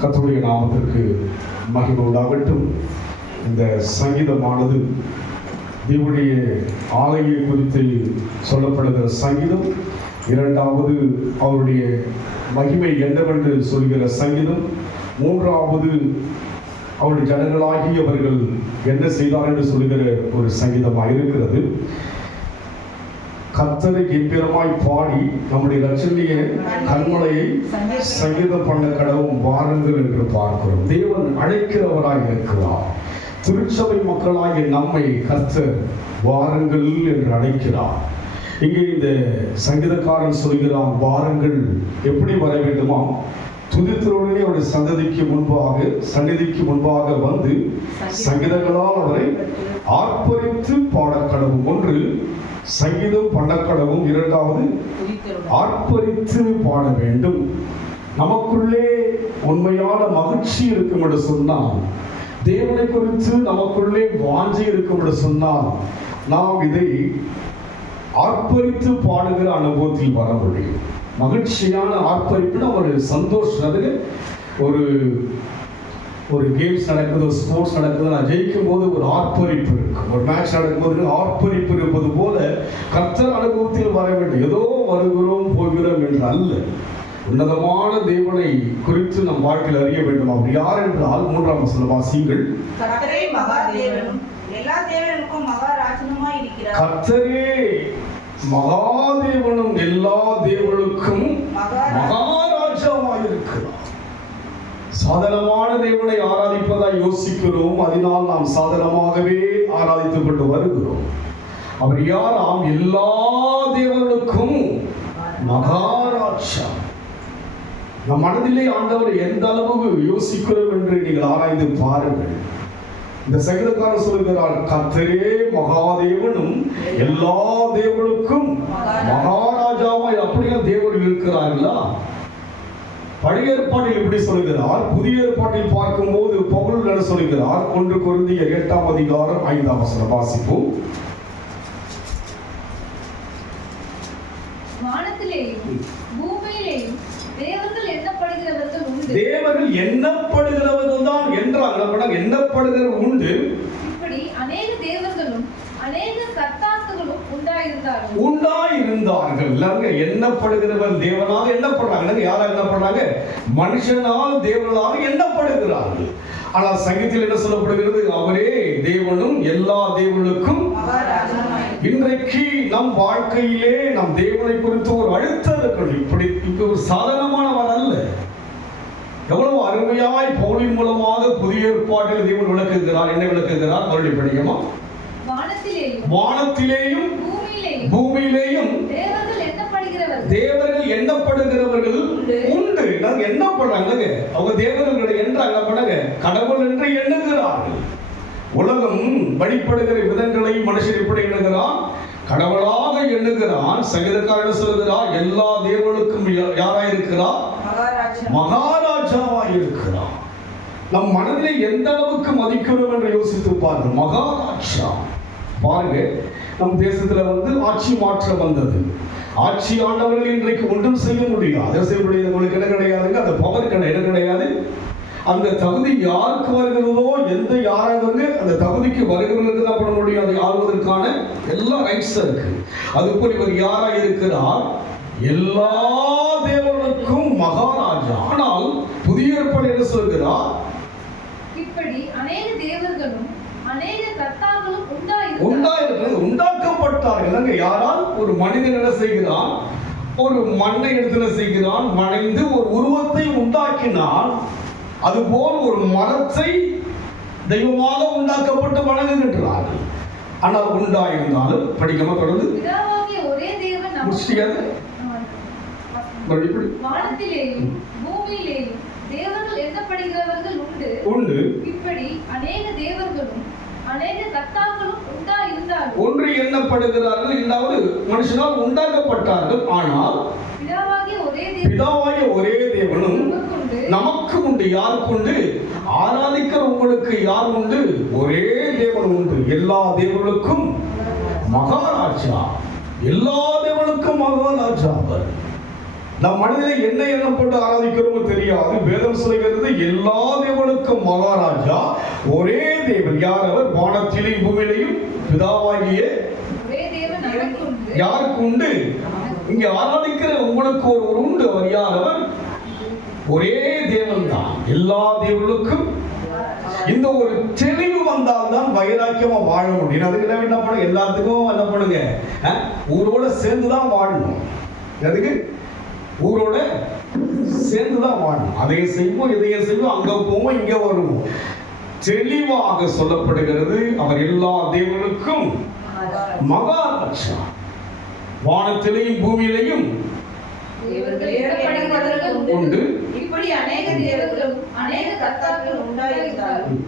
கர்த்தருடைய நாமத்திற்கு மகிமை உண்டாகட்டும். இந்த சங்கீதமானது தேவனுடைய ஆலய குறித்து சொல்லப்படுகிற சங்கீதம். இரண்டாவது அவருடைய மகிமை என்னவென்று சொல்கிற சங்கீதம். மூன்றாவது அவருடைய ஜனங்களாகியவர்கள் என்ன செய்தார் என்று சொல்கிற ஒரு சங்கீதமாக இருக்கிறது. கர்த்தரை கம்பீரமாய் பாடி நம்முடைய இரட்சணிய கண்மலையை சங்கீதம் பண்ண கடவும் வாருங்கள் என்று பார்க்கிறோம். தேவன் அழைக்கிறவராய் இருக்கிறார். திருச்சபை மக்களாகிய நம்மை கர்த்தர் வாருங்கள் என்று அழைக்கிறார். இங்கே இந்த சங்கீதக்காரன் சொல்கிறான், வாருங்கள். எப்படி வர வேண்டுமா? துதித்தருடனே அவருடைய சந்நிதிக்கு முன்பாக வந்து சங்கீதங்களால் அவரை ஆர்ப்பரித்து பாடக்கடவும். ஒன்று சங்கீதம் பண்ணக்கடவும், இரண்டாவது ஆர்ப்பரித்து பாட வேண்டும். நமக்குள்ளே உண்மையான மகிழ்ச்சி இருக்கும் என்று சொன்னால், தேவனை குறித்து நமக்குள்ளே வாஞ்சி இருக்கும் என்று சொன்னால், நாம் இதை ஆர்ப்பரித்து பாடுகிற அனுபவத்தில் வர முடியும். மகிழ்ச்சியான ஆர்ப்பரிப்புனா ஒரு சந்தோஷம். அது ஒரு கேம்ஸ் நடக்குது, ஒரு ஸ்போர்ட்ஸ் நடக்குது, நான் ஜெயிக்கும் போது ஒரு ஆர்ப்பரிப்பு இருக்கும். ஒரு மேட்ச் நடக்கும்போது ஆர்ப்பரிப்பு இருப்பது போல கர்த்தர் அனுபவத்தில் வர வேண்டும். ஏதோ வருகிறோம் போகிறோம் என்று அல்ல, உன்னதமான தேவனை குறித்து நம் வாழ்க்கையில் அறிய வேண்டும். அப்படி யார் என்றால் 3ஆம் வசனம் வாசியுங்கள். கர்த்தரே மகாதேவனும் எல்லா தேவனுக்கும் மகாராஜனுமாய் இருக்கிறார். கர்த்தரே மகாதேவனும் எல்லா தேவனுக்கும் மகாராஜாவாய் இருக்கிறார். சாதாரணமான தேவனை ஆராதிப்பதாய் யோசிக்கிறோம். அதனால் நாம் சாதாரணமாகவே ஆராதித்துக் கொண்டு வருகிறோம். அவர் யாராம்? எல்லா தேவனுக்கும் மகாராஜா. நம் மனதிலே ஆண்டவர் எந்த அளவுக்கு யோசிக்கிறோம் என்று நீங்கள் ஆராய்ந்து பாருங்கள். இந்த சங்கீதக்காரர் சொல்கிறார், கர்த்தரே மகாதேவனும் எல்லா தேவனுக்கும் மகாராஜாவாய். அப்படியே தேவன் இருக்கிறார்களா? பழைய ஏற்பாட்டில் இப்படி சொல்கிறார். புதிய ஏற்பாட்டில் பார்க்கும்போது பவுல் என்ன சொல்கிறார்? 1 கொரிந்தியர் 8ஆம் அதிகாரம் 5ஆம் வசனம் வாசிப்போம். வானத்திலேயும் பூமியிலேயும் தேவர்கள் எண்ணப்படுகிறவர்கள் உண்டு. தேவர்கள் எண்ணப்படுகிறவர்கள் தான் என்றால் எண்ணப்படுகிறவர் உண்டு. இப்படி அநேக தேவர்களும் அநேக கர்த்தாக்களும் உண்டாயிருந்தார்கள். எண்ணப்படுகிறவர் தேவனாக எண்ணப்படுறாங்க. யாரா எண்ணப்படுறாங்க? மனுஷனால் தேவனாக எண்ணப்படுகிறார்கள். ஆனால் சங்கீதத்தில் என்ன சொல்லப்படுகிறது? அவரே தேவனும் எல்லா தேவனுக்கும். இன்றைக்கு நம் வாழ்க்கையிலே நம் தேவனை குறித்து ஒரு அழுத்தம் இருக்கணும். இப்படி ஒரு சாதாரணமானவர் அல்ல. எவ்வளவு அருமையாய் பவுலின் மூலமாக புதிய ஏற்பாட்டில் தேவன் விளக்குகிறார். என்ன விளக்குகிறார்? மறுபடியும் படிக்கமா? வானத்திலேயும் பூமியிலேயும் தேவர்கள் எண்ணப்படுகிறவர்கள் உண்டு. நாங்க என்ன பண்றாங்க? அவங்க தேவர்கள் என்றாங்க கடவுள் என்று எண்ணுகிறார்கள். உலகம் வழிபடுகிற விதங்களை மனுஷன் எப்படி எண்ணுகிறான்? கடவுளாக எண்ணுகிறான். சங்கீதக்காரன் சொல்கிறார், எல்லா தேவர்களுக்கும் யாராயிருக்கிறார்? மகாராஜாவாய் இருக்கிறார். நம் மனதிலே எந்த அளவுக்கு மதிக்கிறோம் என்று யோசித்து பாருங்கள். மகாராஜா பாருங்க, நம் தேசத்துல ஆட்சி மாற்றம் வந்தது. ஆட்சி ஆண்டவர்கள் இன்றைக்கு ஒன்றும் செய்ய முடியாது. உங்களுக்கு என்ன கிடையாதுங்க? அந்த பவர் கிடையாது. அந்த தகுதி யாருக்கு வருகிறதோ, எந்த யாராவது அந்த தகுதிக்கு வருகிறவர்களுக்கு தான் பண்ண முடியாது. ஆள்வதற்கான எல்லா ரைட்ஸ் இருக்கு. அதுபோல் இவர் யாரா இருக்கிறார்? எல்லா தேவர்களுக்கும் மகாராஜா. ஆனால் புதிய ஏற்பாடு என்ன சொல்கிறார்? இப்படி அநேக தேவர்களும் அநேக கர்த்தாக்களும் உண்டாக்கப்பட்டார்கள். யாரால்? ஒரு மனிதன் என்ன செய்கிறான்? ஒரு மண்ணை எடுத்து செய்கிறான், மறைந்து ஒரு உருவத்தை உண்டாக்கினான். அதுபோல் ஒரு மரத்தை தெய்வமாக உண்டாக்கப்பட்டு வணங்குகின்றார்கள். ஆனால் உண்டாயிருந்தாலும் படிக்காம தொடர்ந்து ஒரே தேவன் வானத்திலேயும் பூமியிலேயும் தேவர்கள் எண்ணப்படுகிறவர்கள் உண்டு. இப்படி அநேக தேவர்களும் அநேக கர்த்தாக்களும் உண்டாயிருந்தார்கள். ஒன்று எண்ணப்படுகிறார்கள், இரண்டாவது மனுஷனால் உண்டாக்கப்பட்டார்கள். ஆனால் பிதாவாகிய ஒரே தேவனும் நமக்கு உண்டு. யாருக்கு உண்டு? ஆராதிக்கிற உங்களுக்கு யார் உண்டு? ஒரே தேவன் உண்டு. எல்லா தேவர்களுக்கும் மகாராஜா. எல்லா தேவனுக்கும் மகாராஜா அவர். நம் மனதிலே என்ன எண்ணம் போட்டு ஆராதிக்கிறோமோ தெரியாது. வேதம் சொல்கிறது எல்லா தேவனுக்கும் மகாராஜா ஒரே தேவன். யார் அவர்? வானத்திலேயும் பூமியிலையும் பிதாவாகிய யாருக்கு உண்டு? இங்க ஆராதிக்கிற உங்களுக்கு ஒரு உண்டு. அவர் யார்? அவர் ஒரே தேவன் தான், எல்லா தேவனுக்கும். இந்த ஒரு தெளிவு வந்தால்தான் வைராக்கியமா வாழ முடியும். அதுக்கு என்ன பண்ணுங்க? எல்லாத்துக்கும் என்ன பண்ணுங்க? ஊரோட சேர்ந்துதான் வாழணும். அதுக்கு ஊரோட சேர்ந்துதான் வாழணும். அதையும் செய்வோம், இதையும் செய்வோம், அங்க போவோம், இங்க வருவோம். தெளிவாக சொல்லப்படுகிறது அவர் எல்லா தேவனுக்கும் மகாராஜா. வானத்திலேயும் பூமியிலையும் உண்டு. இப்படி அநேக தேவர்களும் அநேக கர்த்தாக்களும் உண்டாயிருந்தாலும்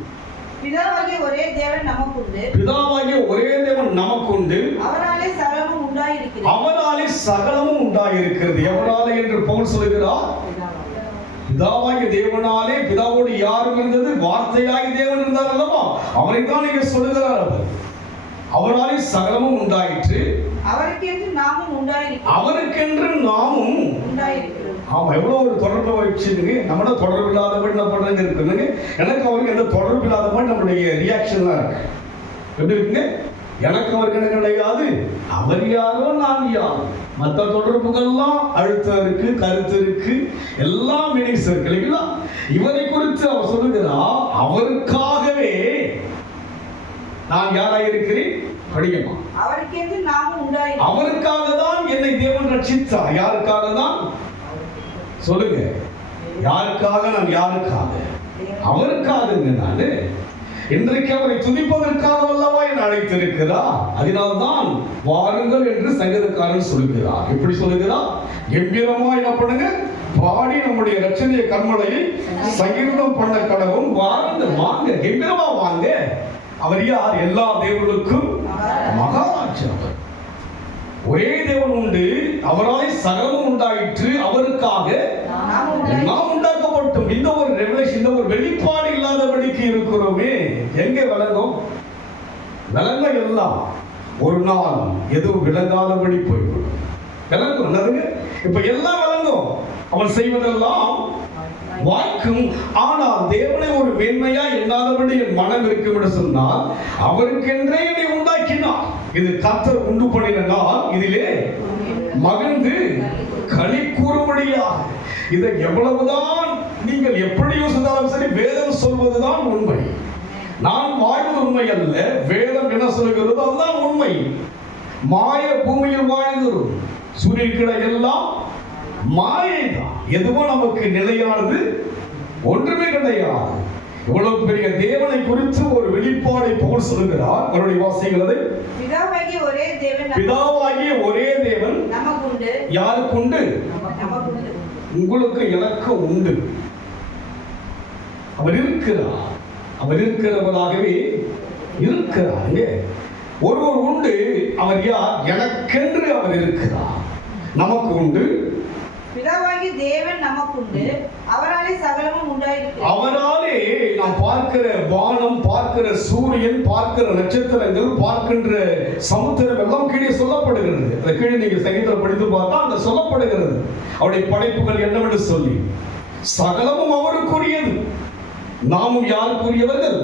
பிதாவாகிய ஒரே தேவன் நமக்குண்டு. பிதாவாகிய ஒரே தேவன் நமக்குண்டு. அவராலே சகலமும் உண்டாயிருக்கிறது. அவராலே சகலமும் உண்டாயிருக்கிறது. எவராலே என்று பவுல் சொல்கிறார்? பிதாவாகிய தேவனாலே. பிதாவோடு யாரும் இருந்தது? வார்த்தையாகி தேவன் இருந்தார் அல்லவா? அவரைத்தான் நீங்க சொல்லுகிறார். அவராலே சகலமும் உண்டாயிற்று. அவருக்கென்று நாமும் உண்டாயிருக்கிறோம். அவருக்கென்று நாமும் உண்டாயிருக்கிறோம். ஆமா, எவ்வளவு ஒரு தொடர்பு வச்சுங்க. நம்மளோட தொடர்பு இல்லாத மாதிரி என்ன பண்றாங்க இருக்குங்க. எனக்கு அவருக்கு எந்த தொடர்பு இல்லாத மாதிரி நம்மளுடைய ரியாக்ஷன் தான் இருக்கு. எப்படி இருக்குங்க? எனக்கு அவருக்கு என்ன கிடையாது. அவர் யாரோ நான் யாரோ. மற்ற தொடர்புகள்லாம் அழுத்தம் இருக்கு, கருத்து இருக்கு, எல்லா மீனிங்ஸ் இருக்கு இல்லைங்களா? இவரை குறித்து அவர் சொல்லுகிறார், அவருக்காகவே நான் யாராக இருக்கிறேன்? படிக்கமா. அவருக்கென்று நாமும் உண்டாயிருக்கிறோம். அவருக்காக தான் என்னை தேவன் ரட்சித்தார். யாருக்காக தான் சொல்லுங்க? யாருக்காக? நான் யாருக்காக? அவருக்காக. நானு இன்றைக்கு அவரை துதிப்பதற்காக வல்லவா என்னை அழைத்திருக்கிறார். அதனால்தான் வாருங்கள் என்று சங்கீதக்காரன் சொல்லுகிறார். எப்படி சொல்லுகிறார்? கம்பீரமா என்ன பண்ணுங்க? பாடி நம்முடைய ரட்சணிய கண்மலையை சங்கீதம் பண்ண கடவும். வாருங்கள், வாங்க, கம்பீரமா வாங்க. அவர் யார்? எல்லா தேவர்களுக்கும் மகாராஜா. ஒரே தேவன் உண்டு. அவராலே சகலமும் உண்டாயிற்று. அவருக்காக நாம் உண்டாக்கப்பட்டோம். இந்த ஒரு ரெவலேஷன், இந்த ஒரு வெளிப்பாடு இல்லாதபடிக்கு இருக்கிறோமே. எங்க விளங்கும்? விளங்க எல்லாம் ஒரு நாள் எதுவும் விளங்காதபடி போய்விடும். விளங்கும். இப்ப எல்லாம் விளங்கும். அவன் செய்வதெல்லாம் வாய்க்கும். ஆனால் தேவனை ஒரு மேன்மையா எண்ணாதபடி என் மனம் இருக்கும் என்று சொன்னால், அவருக்கென்றே என்னை உண்டாக்கினார். இது கர்த்தர் உண்டு பண்ணினால் இதிலே மகிழ்ந்து களி கூறும்படியாக. இதை எவ்வளவுதான் நீங்கள் எப்படி யோசித்தாலும் சரி, வேதம் சொல்வதுதான் உண்மை. நான் வாழ்வது உண்மை அல்ல. வேதம் என்ன சொல்கிறது அதுதான் உண்மை. மாய பூமியில் வாழ்கிறோம். சூரியன் கிட எல்லாம் மாயைதான். எதுவும் நமக்கு நிலையானது ஒன்றுமே கிடையாது. இவ்வளவு பெரிய தேவனை குறித்து ஒரு வெளிப்பாடை பவுல் சொல்லுகிறார். அவருடைய வாசிகளை பிதாவாகிய ஒரே தேவன். பிதாவாகிய ஒரே தேவன் நமக்குண்டு. யாருக்கு உண்டு? நமக்குண்டு. உங்களுக்கு எனக்கு உண்டு. அவர் இருக்கிறார். அவர் இருக்கிறவராகவே இருக்கிறார். ஒருவர் உண்டு. அவர் யார்? எனக்கென்று அவர் இருக்கிறார். நமக்கு உண்டு. பிதாவாகிய தேவன் நமக்குண்டு. அவராலே சகலமும் உண்டாயிருக்கிறது. அவராலே நாம் பார்க்கிற வானம், பார்க்கிற சூரியன், பார்க்கிற நட்சத்திரங்கள், பார்க்கின்ற சமுத்திரம் எல்லாம் கீழே சொல்லப்படுகிறது. அந்த கீழே நீங்க சங்கீதத்தில் படித்து பார்த்தா அங்க சொல்லப்படுகிறது அவருடைய படைப்புகள் என்னவென்று சொல்லி. சகலமும் அவருக்குரியது. நாமும் யாருக்குரியவர்கள்?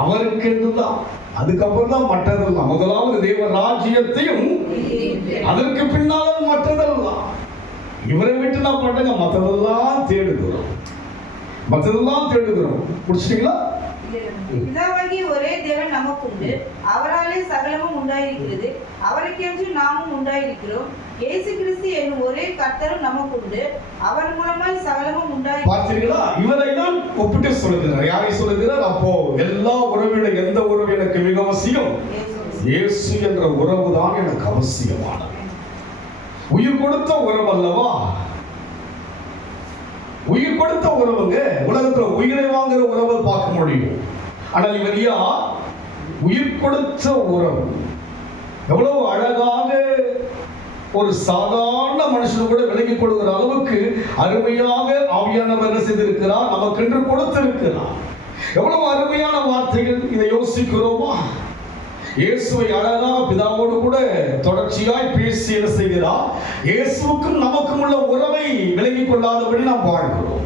அவருக்கென்றுதான். அதுக்கப்புறம் தான் மற்றதெல்லாம். முதலாவது தேவ ராஜ்யத்தையும் அதற்கு பின்னாலும் மற்றதெல்லாம். இவரை விட்டு நான் பண்ணுங்க, மற்றதெல்லாம் தேடுகிறோம். மற்றதெல்லாம் தேடுகிறோம். முடிச்சிட்டீங்களா? பிதாவாகிய ஒரே தேவன் நமக்குண்டு. அவராலே சகலமும் உண்டாயிருக்கிறது. அவருக்கென்று நாமும் உண்டாயிருக்கிறோம். இயேசு கிறிஸ்து என்னும் ஒரே கர்த்தரும் நமக்குண்டு. அவர் மூலமாய் சகலமும் உண்டாயிருக்கிறது. பார்த்தீங்களா? இவரை தான் ஒப்பிட்டு சொல்லுகிறார். யாரை சொல்லுகிறார்? அப்போ எல்லா உறவிட எந்த உறவு எனக்கு மிக அவசியம்? இயேசு என்ற உறவு தான் எனக்கு அவசியமானது. உயிர் கொடுத்த உறவு அல்லவா? உயிர் கொடுத்த உறவுங்க. உலகத்துல உயிரை வாங்குற உறவை பார்க்க முடியும். ஆனால் இவர் யார்? உயிர் கொடுத்த உறவு. எவ்வளவு அழகாக ஒரு சாதாரண மனுஷன் கூட விலகி கொடுக்கிற அளவுக்கு அருமையாக ஆவியானவர் என்ன செய்திருக்கிறார்? நமக்கென்று கொடுத்திருக்கிறார். எவ்வளவு அருமையான வார்த்தைகள். இதை யோசிக்கிறோமா? இயேசுவை அழகாக பிதாவோடு கூட தொடர்ச்சியாய் பேசி என்ன செய்கிறார்? இயேசுவுக்கும் நமக்கும் உள்ள உறவை விலகிக் கொள்ளாதபடி நாம் வாழ்கிறோம்.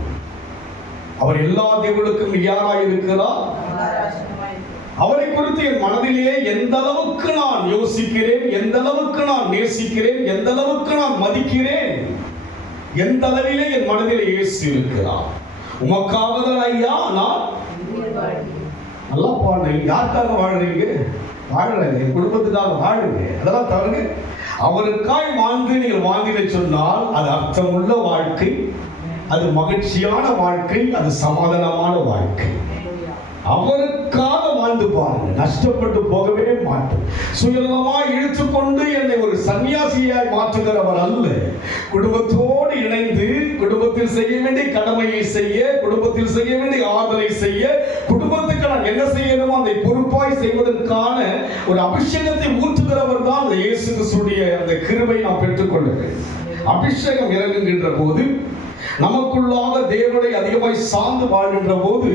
அவர் எல்லா தேவர்களுக்கும் யாராய் இருக்கிறார்? அவரை குறித்து என் மனதிலே எந்த அளவுக்கு நான் யோசிக்கிறேன், எந்த அளவுக்கு நான் நேசிக்கிறேன், எந்த அளவுக்கு நான் மதிக்கிறேன், எந்த அளவிலே என் மனதிலே இயேசு இருக்கிறார். உமக்காக தான் ஐயா நான் நல்லா பாடுறேன். யாருக்காக வாழ்றீங்க? வாழறேங்க, என் குடும்பத்துக்காக வாழுங்க, அதெல்லாம் தவிர அவருக்காய் வாழ்ந்து நீங்கள் வாழ்ந்து சொன்னால் அது அர்த்தமுள்ள வாழ்க்கை, அது மகிழ்ச்சியான வாழ்க்கை, அது சமாதானமான வாழ்க்கை. அவருக்காக வாழ்ந்து பாருங்க, நஷ்டப்பட்டு போகவே மாட்டோம். சுயநலமாய் இழுத்துக்கொண்டு என்னை ஒரு சன்னியாசியாய் மாற்றுகிறவர் அல்ல. குடும்பத்தோடு இணைந்து குடும்பத்தில் செய்ய வேண்டிய கடமையை செய்ய, குடும்பத்தில் செய்ய வேண்டிய ஆதரவை செய்ய, குடும்பத்துக்கு நான் என்ன செய்யணுமோ அதை பொறுப்பாய் செய்வதற்கான ஒரு அபிஷேகத்தை ஊற்றுகிறவர் தான் அந்த இயேசு கிறிஸ்துவின் அந்த கிருபை நாம் பெற்றுக்கொள்ளுகிறேன். அபிஷேகம் இறங்குகின்ற போது, நமக்குள்ளாக தேவனை அதிகமாய் சார்ந்து வாழ்கின்ற போது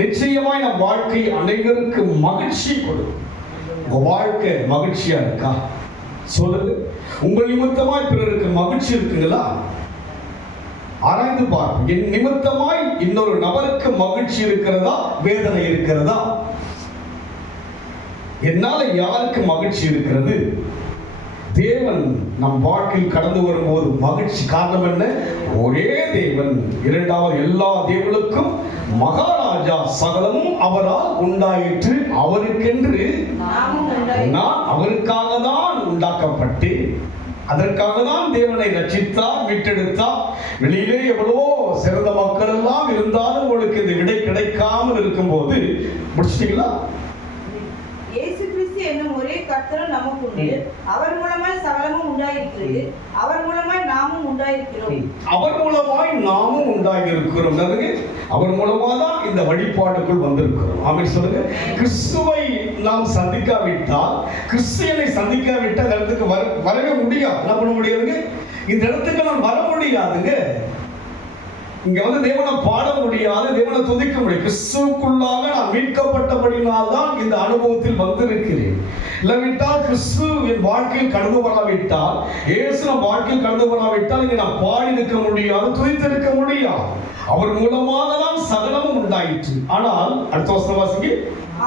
நிச்சயமாய் நம் வாழ்க்கை அனைவருக்கு மகிழ்ச்சி கொடுக்கும். உங்க வாழ்க்கை மகிழ்ச்சியா இருக்கா? சொல்லுங்க. உங்கள் நிமித்தமாய் பிறருக்கு மகிழ்ச்சி இருக்குங்களா? ஆராய்ந்து பார்ப்போம். என் நிமித்தமாய் இன்னொரு நபருக்கு மகிழ்ச்சி இருக்கிறதா, வேதனை இருக்கிறதா? என்னால யாருக்கு மகிழ்ச்சி இருக்கிறது? தேவன் நம் வாழ்க்கையில் கடந்து வரும்போது மகிழ்ச்சி. காரணம் என்ன? ஒரே தேவன். இரண்டாவது, எல்லா தேவனுக்கும் மகாராஜா, சகலமும் அவரால் உண்டாயிற்று, அவருக்கென்று நான் அவருக்காக தான் உண்டாக்கப்பட்டேன். அதற்காக தான் தேவனை ரட்சித்தார், மீட்டெடுத்தார். வெளியிலே எவ்வளவோ சிறந்த மக்கள் எல்லாம் இருந்தாலும் உங்களுக்கு இந்த விடை கிடைக்காமல் இருக்கும்போது முடிச்சிட்டீங்களா? என்னும் ஒரே கர்த்தரும் நமக்கு உண்டு. அவர் மூலமாய் சகலமும் உண்டாயிருக்கிறது. அவர் மூலமாய் நாமும் உண்டாயிருக்கிறோம். அவர் மூலமாய் நாமும் உண்டாயிருக்கிறோம். அவர் மூலமா தான் இந்த வழிபாடுக்குள் வந்திருக்கிறோம். ஆமென் சொல்லுங்க. கிறிஸ்துவை நாம் சந்திக்காவிட்டால், கிறிஸ்தியனை சந்திக்காவிட்டால் இந்த இடத்துக்கு வரவே முடியாது. என்ன பண்ண முடியாதுங்க? இந்த இடத்துக்கு நான் வர முடியாதுங்க. இங்க வந்து தேவனை பாட முடியாது, தேவனை துதிக்க முடியும். கிறிஸ்துவுக்குள்ளாக நான் மீட்கப்பட்டபடினால் தான் இந்த அனுபவத்தில் வந்திருக்கிறேன். இல்லாவிட்டால் கிறிஸ்து என் வாழ்க்கையில் கடந்து வராவிட்டால், இயேசு நம் வாழ்க்கையில் கடந்து வராவிட்டால் இங்கே நான் பாடி இருக்க முடியாது, துதித்திருக்க முடியாது. அவர் மூலமாக தான் சகலமும் உண்டாயிற்று. ஆனால் அடுத்த வசனம் வாசிங்க.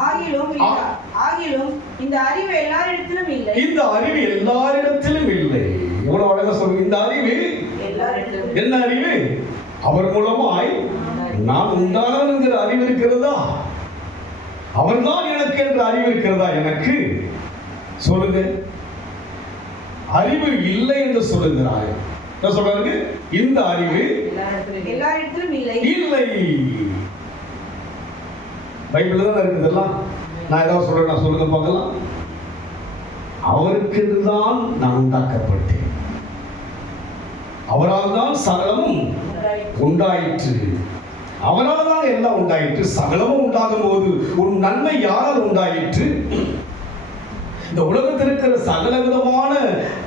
ஆகிலும் இந்த அறிவு எல்லாரிடத்திலும் இல்லை. இந்த அறிவு எல்லாரிடத்திலும் இல்லை. எவ்வளவு அழகா சொல்லுங்க. இந்த அறிவு என்ன அறிவு? அவர் மூலமாய் நான் உண்டானவன் என்கிற அறிவு இருக்கிறதா? அவர்தான் எனக்கு என்ற அறிவு இருக்கிறதா? எனக்கு சொல்லுங்க. அறிவு இல்லை என்று சொல்லுகிறார். என்ன சொல்றாரு? இந்த அறிவு எல்லாரிடத்திலும் இல்லை. பைபிள்ல தான் இருக்குதெல்லாம். நான் ஏதாவது சொல்றேன், நான் சொல்லுங்க பார்க்கலாம். அவருக்கு தான் நான் உண்டாக்கப்பட்டேன், அவரால் தான் சகலமும் உண்டாயிற்று, அவரால் தான் எல்லாம் உண்டாயிற்று. சகலமும் உண்டாகும் போது ஒரு நன்மை யாரால் உண்டாயிற்று? இந்த உலகத்தில் இருக்கிற சகல விதமான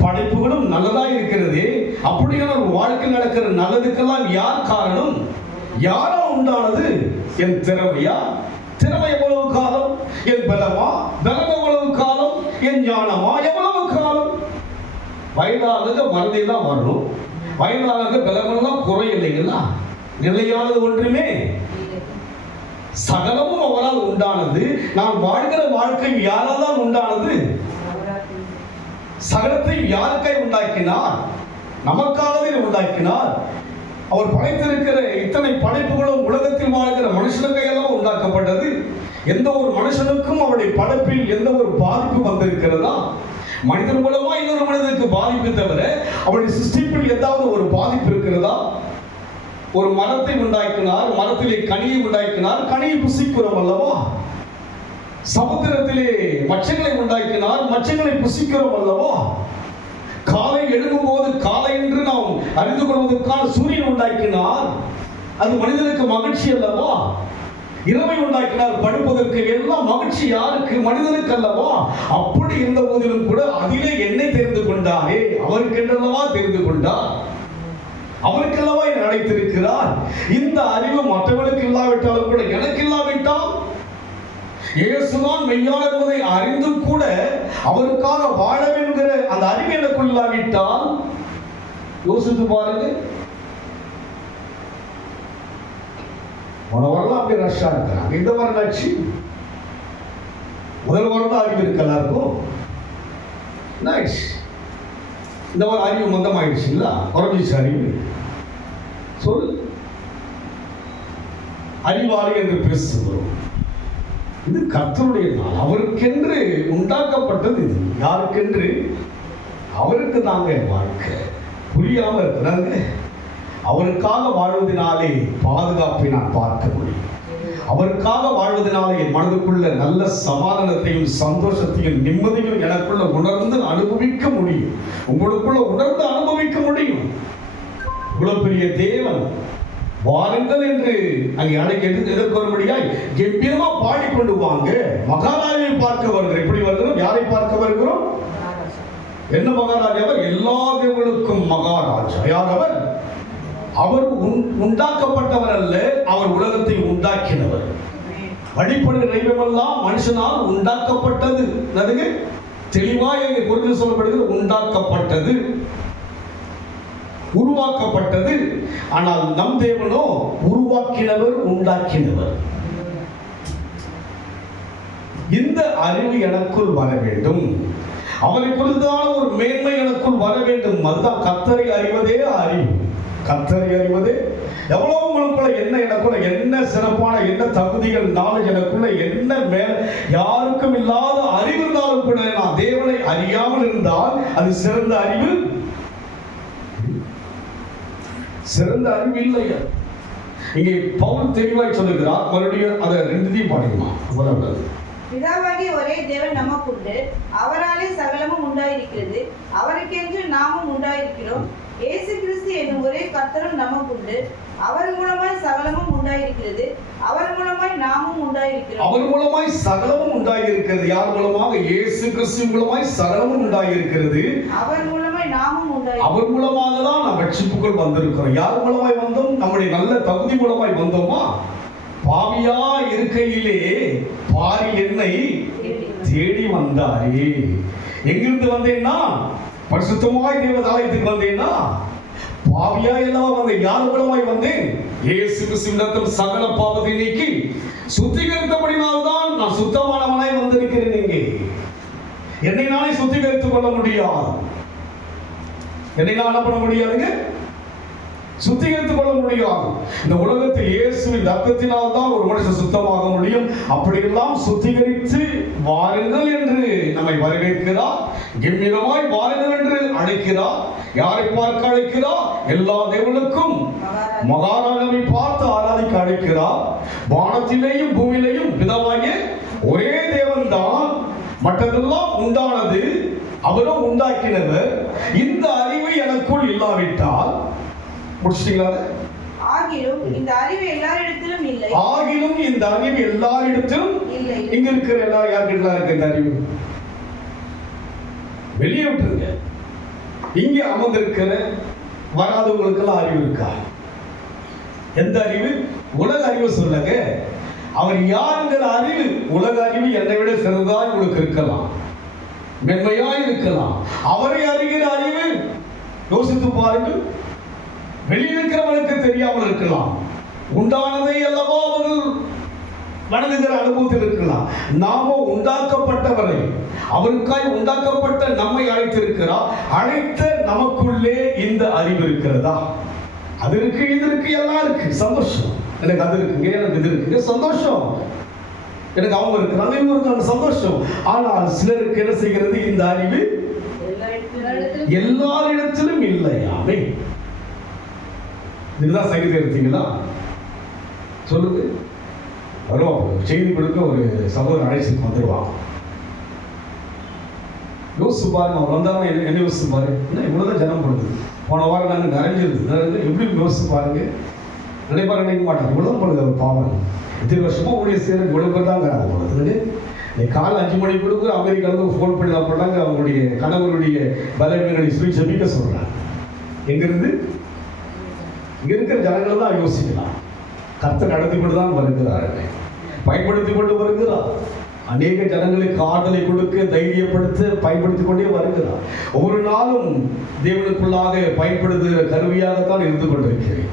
படைப்புகளும் நல்லதா இருக்கிறது. அப்படியான ஒரு வாழ்க்கை நடக்கிற நல்லதுக்கெல்லாம் யார் காரணம்? யாரால் உண்டானது? என் திறமையா? திறமை எவ்வளவு காலம்? என் பலமா? பலம் எவ்வளவு காலம்? என் ஞானமா? எவ்வளவு காலம்? வயதாக மறதி தான் வரணும், வயதாக பலமெல்லாம் குறை இல்லைங்களா? நிலையானது ஒன்றுமே. சகலமும் அவரால் உண்டானது. நாம் வாழ்கிற வாழ்க்கை யாரால் தான் உண்டானது? சகலத்தை யாருக்காய் உண்டாக்கினார்? நமக்காகவே உண்டாக்கினார். அவர் படைத்திருக்கிற இத்தனை படைப்புகளும் உலகத்தில் வாழ்கிற மனுஷனுக்கையெல்லாம் உண்டாக்கப்பட்டது. எந்த ஒரு மனுஷனுக்கும் அவருடைய படைப்பில் எந்த ஒரு பாதிப்பு வந்திருக்கிறதா? மனிதன் மூலமா இன்னொரு மனிதனுக்கு பாதிப்பு தவிர அவருடைய சிருஷ்டிப்பில் ஏதாவது ஒரு பாதிப்பு இருக்கிறதா? ஒரு மரத்தை உண்டாக்கினார், மரத்திலே கனியை உண்டாக்கினார், கனியை புசிக்கிறோம் அல்லவா? சமுத்திரத்திலே மச்சங்களை உண்டாக்கினார், மச்சங்களை புசிக்கிறோம் அல்லவா? காலை எழும்பும் போது காலை என்று நாம் அறிந்து கொள்வதற்கான சூரியன் உண்டாக்கினார், அது மனிதனுக்கு மகிழ்ச்சி அல்லவா? இரவை உண்டாக்கினார் படுப்பதற்கு. எல்லாம் மகிழ்ச்சி யாருக்கு? மனிதனுக்கு அல்லவா? அப்படி இருந்த போதிலும் கூட அதிலே என்னை தெரிந்து கொண்டாரே, அவருக்கென்றல்லவா தெரிந்து கொண்டார், அவருக்கெல்லவா என்னை அழைத்திருக்கிறார். இந்த அறிவு மற்றவர்களுக்கு இல்லாவிட்டாலும் கூட எனக்கு இல்லாவிட்டால் இயேசுதான் மெய்யாளர் என்பதை அறிந்தும் கூட அவருக்காக வாழ என்கிற அந்த அறிவு எனக்குள் இல்லாவிட்டால் யோசித்து பாருங்க. வரலாம் அப்படி ரஷ்ஷா இருக்கிறாங்க. இந்த வாரம் ஆச்சு, முதல் வாரம் தான் அறிவு இருக்கு எல்லாருக்கும். இந்த வாரம் அறிவு மந்தமாயிடுச்சுங்களா? குறைஞ்சிச்சு அறிவு. சொல், அறிவாளி என்று பேசுகிறோம். இது கர்த்தருடைய நாள், அவருக்கென்று உண்டாக்கப்பட்டது. இது யாருக்கென்று? அவருக்கு தாங்க வாழ்க்கை. புரியாம இருக்கிறாங்க. அவருக்காக வாழ்வதனாலே பாதுகாப்பை நான் பார்க்க முடியும். அவருக்காக வாழ்வதனாலே என் மனதுக்குள்ள நல்ல சமாதானத்தையும் சந்தோஷத்தையும் நிம்மதியும் எனக்குள்ள உணர்ந்து அனுபவிக்க முடியும். உங்களுக்குள்ள உணர்ந்து அனுபவிக்க முடியும். இவ்வளவு பெரிய தேவன் வாருங்கள் என்று அங்கே அழைக்க எதிர்கொள்ளும்படியாய் கம்பீரமா பாடிக்கொண்டு வாங்க. மகாராஜாவை பார்க்க வருகிறோம். எப்படி வருகிறோம்? யாரை பார்க்க வருகிறோம்? என்ன மகாராஜா? அவர் எல்லா தேவர்களுக்கும் மகாராஜா. யார் அவர்? அவர் உண்டாக்கப்பட்டவர் அல்ல, அவர் உலகத்தை உண்டாக்கினவர். வழிபடுகிற தெய்வமெல்லாம் மனுஷனால் உண்டாக்கப்பட்டது. அதுக்கு தெளிவாக இங்கே குறித்து சொல்லப்படுகிறது. உண்டாக்கப்பட்டது, உருவாக்கப்பட்டது. ஆனால் நம் தேவனோ உருவாக்கினவர், உண்டாக்கினவர். இந்த அறிவு எனக்குள் வர வேண்டும். அவரை குறித்தான ஒரு மேன்மை எனக்குள் வர வேண்டும். அதுதான் கர்த்தரை அறிவதே அறிவு. கர்த்தரை அறிவதே எவ்வளவு உங்களுக்குள்ள என்ன, எனக்குள்ள என்ன சிறப்பான என்ன தகுதிகள், நாலேஜ் எனக்குள்ள என்ன மேல் யாருக்கும் இல்லாத அறிவு இருந்தாலும் கூட நான் தேவனை அறியாமல் இருந்தால் அது சிறந்த அறிவு, சிறந்த அறிவு இல்லையா? இங்கே பவுல் தெளிவாய் சொல்லுகிறார். மறுபடியும் அதை ரெண்டுத்தையும் பாடுமா? பிதாவாகிய ஒரே தேவன் நமக்குண்டு, அவராலே சகலமும் உண்டாயிருக்கிறது, அவருக்கென்று நாமும் உண்டாயிருக்கிறோம். இயேசு கிறிஸ்து என்னும் ஒரே கர்த்தரும் நமக்குண்டு, அவர் மூலமாய் சகலமும் உண்டாயிருக்கிறது, அவர் மூலமாய் நாமும் உண்டாயிருக்கிறோம். அவர் மூலமாய் சகலமும் உண்டாயிருக்கிறது. யார் மூலமாக? இயேசு கிறிஸ்து மூலமாய் சகலமும் உண்டாயிருக்கிறது, அவர் மூலமாய் நாமும் உண்டாயிருக்கிறோம். அவர் மூலமாக தான் நாம் ரட்சிப்புக்குள் வந்திருக்கிறோம். யார் மூலமாய் வந்தோம்? நம்முடைய நல்ல தகுதி மூலமாய் வந்தோமா? பாவியா இருக்கையிலே பாரி என்னை தேடி வந்தாரே. எங்கிருந்து வந்தேன்னா? பரிசுத்தமாய் தேவதாலயத்துக்கு வந்தேன்னா? பாவியா எல்லாம் வந்தேன். யார் மூலமாய் வந்தேன்? இயேசு கிறிஸ்துவின் சகல பாவத்தை நீக்கி சுத்திகரித்தபடினால்தான் நான் சுத்தமானவனாய் வந்திருக்கிறேன். இங்கே என்னை நானே சுத்திகரித்துக் கொள்ள முடியாது. என்னை நான் என்ன பண்ண முடியாதுங்க? சுத்திகரித்துக் கொள்ள முடியாது. இந்த உலகத்தில் இயேசுவின் ரத்தத்தினால் தான் ஒரு மனுஷன் சுத்தமாக முடியும். அப்படியெல்லாம் சுத்திகரித்து வாருங்கள் என்று நம்மை வரவேற்கிறார். கம்பீரமாய் வாருங்கள் என்று அழைக்கிறார். யாரை பார்க்க அழைக்கிறார்? எல்லா தேவனுக்கும் மகாராஜாவை பார்த்து ஆராதிக்க அழைக்கிறார். வானத்திலேயும் பூமியிலேயும் பிதாவாகிய ஒரே தேவன் தான், மற்றதெல்லாம் உண்டானது அவரும் உண்டாக்கினவர். இந்த அறிவு எனக்குள் இல்லாவிட்டால் முடிச்சிட்டீங்களா? ஆகிலும் இந்த அறிவு எல்லாரிடத்திலும் இல்லை. ஆகிலும் இந்த அறிவு எல்லாரிடத்திலும் இல்லை. இங்க இருக்கிற எல்லா யார்கிட்ட இருக்கு இந்த அறிவு? வெளியே விட்டுருங்க. இங்க அமர்ந்திருக்கிற வராதவங்களுக்கு எல்லாம் அறிவு இருக்கா? எந்த அறிவு? உலக அறிவு சொல்லுங்க. அவர் யாருங்கிற அறிவு, உலக அறிவு என்னை விட சிறந்ததாய் உங்களுக்கு இருக்கலாம், மென்மையாய் இருக்கலாம். அவரை அறிகிற அறிவு யோசித்து பாருங்கள். வெளியிருக்கிறவனுக்கு தெரியாமல் இருக்கலாம். உண்டானதை அல்லவா அவர்கள் வணங்குகிற அனுபவத்தில் இருக்கலாம். நாம உண்டாக்கப்பட்டவரை, அவருக்காய் உண்டாக்கப்பட்ட நம்மை அழைத்திருக்கிறார். அழைத்த நமக்குள்ளே இந்த அறிவு இருக்கிறதா? அது இருக்கு, இது இருக்கு, எல்லாம் இருக்கு. சந்தோஷம். எனக்கு அது இருக்குங்க, எனக்கு இது இருக்குங்க, சந்தோஷம். எனக்கு அவங்க இருக்கிறாங்க, இவங்க இருக்காங்க, சந்தோஷம். ஆனால் சிலருக்கு என்ன செய்கிறது? இந்த அறிவு எல்லாரிடத்திலும் இல்லையாமே. இதுதான் சங்கீதம் எடுத்தீங்களா? சொல்லுங்க. வருவாங்க, செய்தி கொடுக்க ஒரு சகோதரர் அழைச்சிட்டு வந்துடுவாங்க. யோசிச்சு பாருங்க. அவர் வந்தாலும் என்ன யோசிச்சு பாரு, என்ன இவ்வளவுதான் ஜனம் பண்ணுது. போன வாரம் நாங்கள் நிறைஞ்சிருது. எப்படி யோசிச்சு பாருங்க. நினைப்பாரு, நினைக்க மாட்டாங்க. இவ்வளவு பண்ணுது அவர் பாவம். இத்தனை வருஷமா ஊழிய சேர இவ்வளவு தாங்கிறாங்க போனது. காலை 5 மணி கொடுக்கு அமெரிக்காவுக்கு ஃபோன் பண்ணி தான் பண்ணாங்க. அவங்களுடைய கணவருடைய பலவீனங்களை சொல்லி ஜெபிக்க சொல்றாங்க. எங்கிருந்து? இங்க இருக்கிற ஜனங்கள் தான் யோசிக்கலாம். கர்த்தர் நடத்தி கொண்டு தான் வருகிறார்கள், பயன்படுத்தி கொண்டு வருகிறார். அநேக ஜனங்களுக்கு ஆறுதலை கொடுக்க, தைரியப்படுத்த பயன்படுத்திக் கொண்டே வருகிறார். ஒவ்வொரு நாளும் தேவனுக்குள்ளாக பயன்படுத்துகிற கருவியாகத்தான் இருந்து கொண்டிருக்கிறேன்.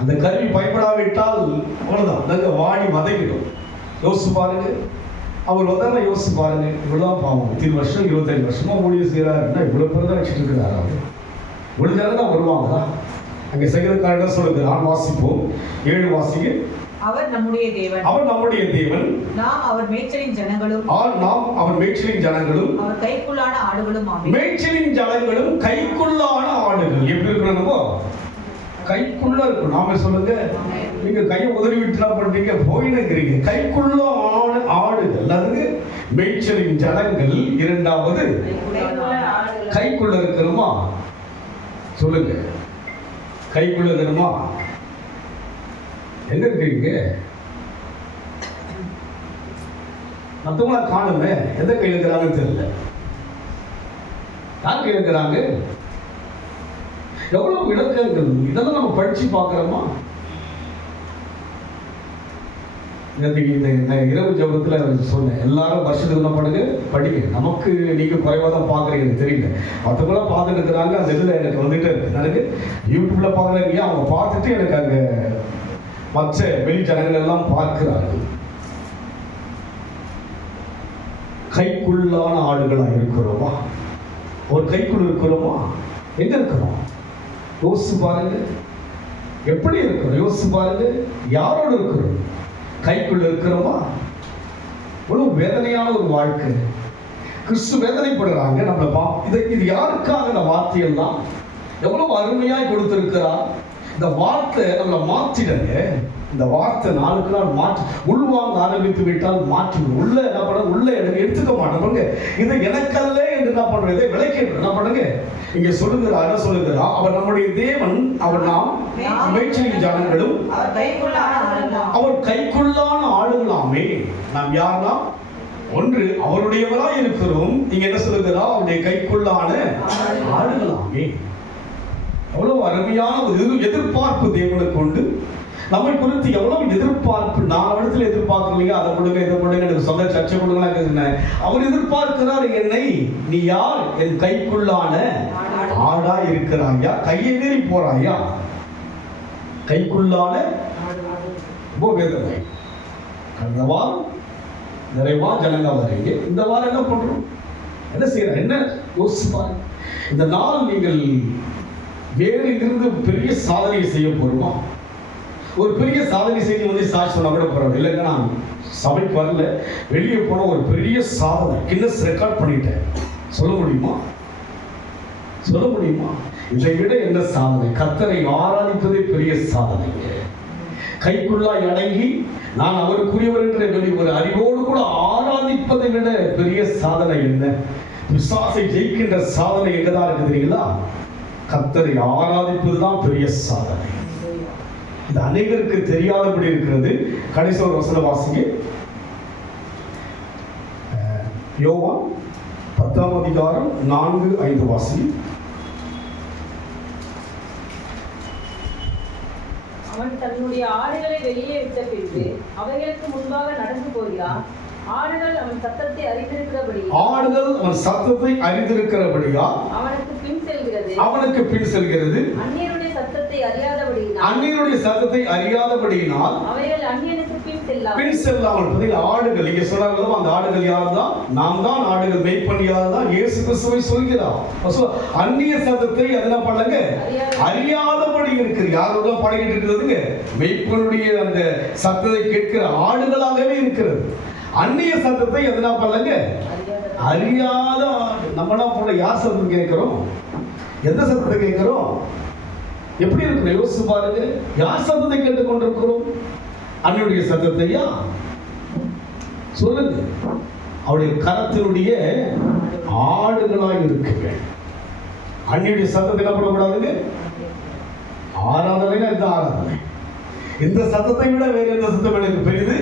அந்த கருவி பயன்படாவிட்டால் அவ்வளவுதான், நாங்க வாடி வதைக்கிடும். யோசிச்சு பாருங்க, அவர் வந்தாலும் யோசிச்சு பாருங்க. இவ்வளவுதான் பாவம், 10 வருஷம் 25 வருஷமா ஊழியம் செய்யறாருன்னா இவ்வளவு பேர் தான் வச்சுட்டு இருக்கிறார். அவர் முடிஞ்சாலும் தான் வருவாங்களா? அங்கே சங்கீதக்காரர் சொல்லுகிறான், வாசிப்போம் 7 வாசிங்க. அவர் நம்முடைய தேவன், அவர் நம்முடைய தேவன், நாம் அவர் மேய்ச்சலின் ஜனங்களும், நாம் அவர் மேய்ச்சலின் ஜனங்களும், அவர் கைக்குள்ளான ஆடுகளும் ஆமே. மேய்ச்சலின் ஜனங்களும் கைக்குள்ளான ஆடுகள். எப்படி இருக்கணும்? கைக்குள்ள இருக்கும். நாம சொல்லுங்க, நீங்க கையை உதறி விட்டு பண்றீங்க, போயினுங்கிறீங்க. கைக்குள்ள ஆடுகள், அதுக்கு மேய்ச்சலின் ஜனங்கள். இரண்டாவது கைக்குள்ள இருக்கிறோமா? சொல்லுங்க, கைக்குள்ள இருக்கிறோமா? எங்க இருக்கீங்க? மற்றவங்கள காணுமே, எந்த கையில் இருக்கிறாங்கன்னு தெரியல. யார் கையில் இருக்கிறாங்க? எவ்வளவு விளக்கங்கள், இதெல்லாம் நம்ம படிச்சு பார்க்கிறோமா? இந்த இரவு ஜபத்துல சொன்னேன், எல்லாரும் வருஷத்துக்கு என்ன பண்ணுங்க, படிங்க. நமக்கு நீங்க குறைவா தான் பாக்குறீங்க தெரியல, மற்றவங்களாம் பார்த்துட்டு இருக்கிறாங்க. அந்த இதுல எனக்கு வந்துட்டு எனக்கு யூடியூப்ல பாக்குறாங்க, அவங்க பார்த்துட்டு எனக்கு அங்க மற்ற வெளி ஜனங்கள் எல்லாம் பார்க்கிறார்கள். கைக்குள்ளான ஆடுகளா இருக்கிறோமா? ஒரு கைக்குள் இருக்கிறோமா? எங்க இருக்கிறோம்? யோசிச்சு பாருங்க, எப்படி இருக்கிறோம்? யோசிச்சு பாருங்க, யாரோடு இருக்கிறோம்? கைக்குள்ள இருக்கிறோமா? இவ்வளவு வேதனையான ஒரு வாழ்க்கை. கிறிஸ்து வேதனைப்படுறாங்க. நம்மள இது யாருக்காக இந்த வார்த்தையெல்லாம் எவ்வளவு அருமையாய் கொடுத்திருக்கிறார். இந்த வார்த்தை நம்மளை மாற்றிடுங்க. இந்த வார்த்தை நாளுக்கு நாள் மாற்றி உள்வாங்க ஆரம்பித்து விட்டால் மாற்றி உள்ள என்ன பண்ண, உள்ள எடுத்துக்க மாட்டோம். இதை எனக்கல்ல என்று என்ன பண்றது, இதை விலைக்கு என்ன பண்ணுங்க. இங்க சொல்லுகிறார், என்ன சொல்லுகிறார்? அவர் நம்முடைய தேவன், அவர் நாம் மேய்ச்சலின் ஜனங்களும், அவர் கைக்குள்ளான ஆடுகளாமே. நாம் யாருன்னா ஒன்று அவருடையவராய் இருக்கிறோம். இங்க என்ன சொல்லுகிறார்? அவருடைய கைக்குள்ளான ஆடுகளாமே. எவ்வளவு அருமையான ஒரு எதிர்பார்ப்பு தேவனுக்கு உண்டு. நம்மை குறித்து எவ்வளவு எதிர்பார்ப்பு. நான் இடத்துல எதிர்பார்க்கலைங்க, அதை கொடுங்க இதை கொடுங்க, எனக்கு சொந்த சர்ச்சை கொடுங்க. அவர் எதிர்பார்க்கிறார் என்னை, நீ யார்? என் கைக்குள்ளான ஆடா இருக்கிறாயா? கையை மீறி போறாயா? கைக்குள்ளான வேதனை. கடந்த வாரம் நிறைவா ஜனங்க வரீங்க, இந்த வாரம் என்ன பண்றோம்? என்ன செய்யற? என்ன யோசிச்சு பாருங்க. இந்த நாள் நீங்கள் வேறு இருந்து பெரிய சாதனையை செய்ய போறோமா? ஒரு பெரிய சாதனை செய்து வந்து சாட்சி சொன்னா கூட பரவாயில்ல. இல்லைங்க, நான் சபைக்கு வரல, வெளியே போன ஒரு பெரிய சாதனை கின்னஸ் ரெக்கார்ட் பண்ணிட்டேன், சொல்ல முடியுமா? சொல்ல முடியுமா? இதை விட என்ன சாதனை? கர்த்தரை ஆராதிப்பதே பெரிய சாதனைங்க. கைக்குள்ளாய் அடங்கி நான் அவருக்குரியவர் என்ற ஒரு அறிவோடு கூட ஆராதிப்பதை விட பெரிய சாதனை என்ன? பிசாசை ஜெயிக்கின்ற சாதனை எங்கதான் இருக்குது தெரியுங்களா? கர்த்தரை ஆராதிப்பதுதான் பெரிய சாதனை. இது அநேகருக்கு தெரியாதபடி இருக்கிறது. கடைசி ஒரு வசன வாசிங்க. யோவான் 10ஆம் அதிகாரம் 4-5 வாசி. அவன் தன்னுடைய ஆடுகளை வெளியே விட்ட பின்பு அவைகளுக்கு முன்பாக நடந்து போகிறான். ஆடுகள் அவன் சத்தத்தை அறிந்திருக்கிறபடியா அவனுக்கு பின் செல்கிறது. அந்நியருடைய சத்தத்தை அறியாதபடியினால் அவைகள் அந்நியனுக்கு பின் செல்லாமல். ஆடுகள் இங்கே சொன்னார்களோ, அந்த ஆடுகள் யார்தான்? நாம் தான் ஆடுகள். மேய்ப்பனியார் தான் இயேசு கிறிஸ்துவை சொல்கிறார். அந்நிய சத்தத்தை என்ன பண்ணுங்க, அறியாதபடி இருக்கிறது. யாரோட பாடிக்கிட்டு இருக்கிறதுங்க? மேய்ப்பனுடைய அந்த சத்தத்தை கேட்கிற ஆடுகளாகவே இருக்கிறது. அந்நிய சத்தத்தை எதனா பண்ணுங்க, அறியாத. நம்மனா போல யார் சத்தம் கேட்கிறோம்? எந்த சத்தத்தை கேட்கிறோம்? எப்படி இருக்கு யோசிச்சு பாருங்க. யார் சத்தத்தை கேட்டுக் கொண்டிருக்கிறோம்? அன்னையுடைய சத்தத்தையா? சொல்லுங்க. அவருடைய கரத்தினுடைய ஆடுகளாய் இருக்குங்க. அன்னையுடைய சத்தத்தை என்ன பண்ணக்கூடாதுங்க? ஆராதனை. இந்த ஆராதனை, இந்த சத்தத்தை விட வேற எந்த சத்தம் எனக்கு பெரிது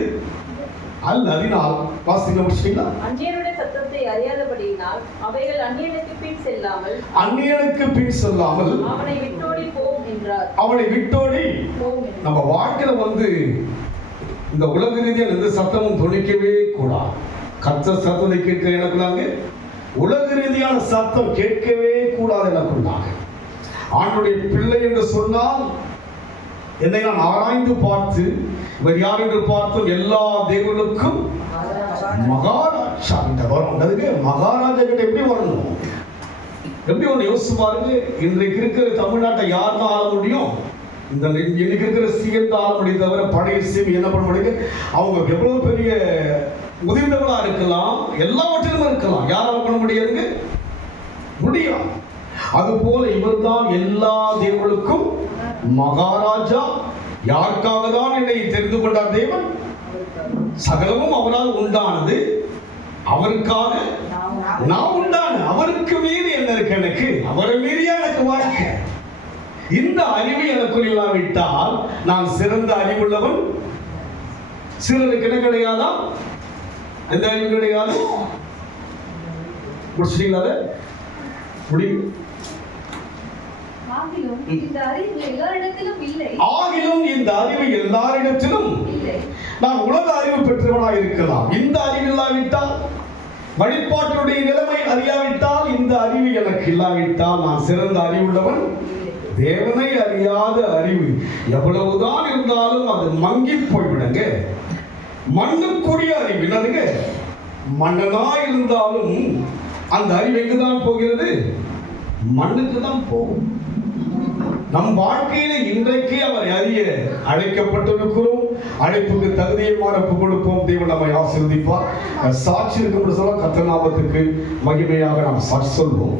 அல்ல. அதனால் வாசிக்க முடிச்சிட்டீங்களா? அந்நியருடைய சத்தத்தை அறியாதபடியினால் அவைகள் அந்நியனுக்கு பின் செல்லாமல் அவனை விட்டோடி போம் என்றார். அவனை விட்டோடி. நம்ம வாழ்க்கையில இந்த உலக ரீதியான எந்த சத்தமும் தொனிக்கவே கூடாது. கர்த்தர் சத்தத்தை கேட்க எனக்குள்ளாங்க உலக ரீதியான சத்தம் கேட்கவே கூடாது எனக்குள்ளாங்க. ஆண்டுடைய பிள்ளை என்று சொன்னால் என்னை நான் ஆராய்ந்து பார்த்து இவர் யார் என்று பார்த்தும் எல்லா தேவர்களுக்கும் மகாராஜா கிட்ட வரும். அதுக்கு மகாராஜா கிட்ட எப்படி வரணும்? எப்படி ஒன்று யோசிச்சு பாருங்க. இன்றைக்கு இருக்கிற தமிழ்நாட்டை யார் தான் ஆள முடியும்? இந்த இன்னைக்கு இருக்கிற சிஎம் தான் ஆள முடியும் தவிர பழைய சிஎம் என்ன பண்ண முடியுங்க? அவங்க எவ்வளவு பெரிய முதிர்ந்தவளா இருக்கலாம், எல்லாவற்றிலும் இருக்கலாம், யாரால பண்ண முடியாதுங்க? முடியும். அதுபோல இவர் தான் எல்லா தேவர்களுக்கும் மகாராஜா. யாருக்காக தான் என்னை தெரிந்து கொண்டார் தேவன்? சகலமும் அவரால் உண்டானது, அவருக்காக நான் உண்டான. அவருக்கு மீறி என்ன இருக்கு? எனக்கு அவரை மீறியா எனக்கு வாழ்க்கை. இந்த அறிவு எனக்குள் இல்லாவிட்டால் நான் சிறந்த அறிவுள்ளவன். சிலருக்கு என்ன கிடையாதா? எந்த அறிவு கிடையாது. முடிச்சிட்டீங்களா? முடியும். ஆகிலும் இந்த அறிவு எல்லாரிடத்திலும் இல்லை. நான் உலக அறிவு பெற்றவனாக இருக்கலாம். இந்த அறிவு இல்லாவிட்டால், வழிபாட்டினுடைய நிலைமை அறியாவிட்டால், இந்த அறிவு எனக்கு இல்லாவிட்டால் நான் சிறந்த அறிவுள்ளவன். தேவனை அறியாத அறிவு எவ்வளவுதான் இருந்தாலும் அது மங்கி போய்விடுங்க. மண்ணுக்குரிய அறிவு என்னதுங்க? மன்னனா இருந்தாலும் அந்த அறிவு எங்குதான் போகிறது? மண்ணுக்கு தான் போகும். நம் வாழ்க்கையில இன்றைக்கு அவர் அறிய அழைக்கப்பட்டிருக்கிறோம். அழைப்புக்கு தகுதியமான ஒப்பு கொடுப்போம். தேவன் நம்மை ஆசீர்வதிப்பார். சாட்சி இருக்கும் சொல்ல கர்த்தர் நாமத்துக்கு மகிமையாக நாம் சாட்சி சொல்வோம்.